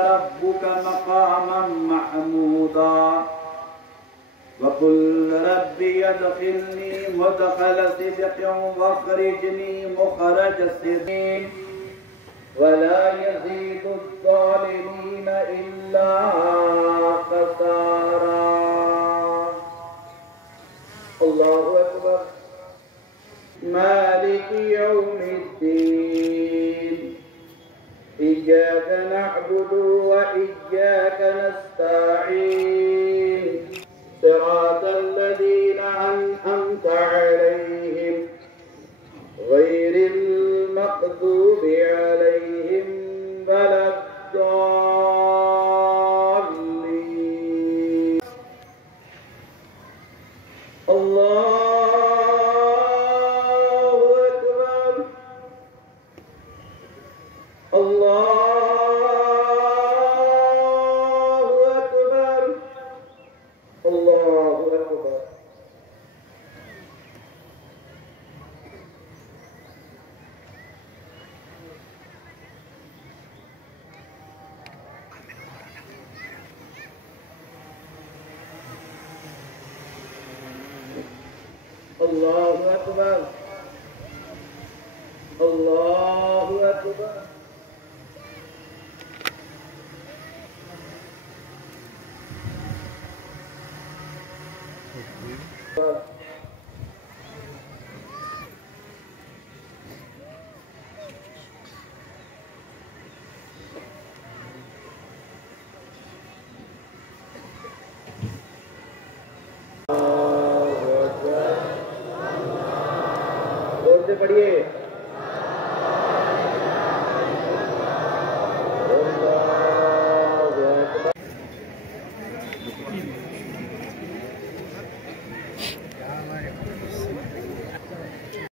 ربك مقاما محمودا وقل ربي ادخلني مدخل صدق واخرجني مخرج صدق ولا يزيد الظالمين إلا خسارا. الله أكبر. مالك يوم الدين إياك نعبد وإياك نستعين صراط الذين أنعمت عليهم غير المغضوب عليهم ولا الضالين. الله أكبر. الله أكبر. الله أكبر. الله أكبر. الله أكبر. पढ़िए।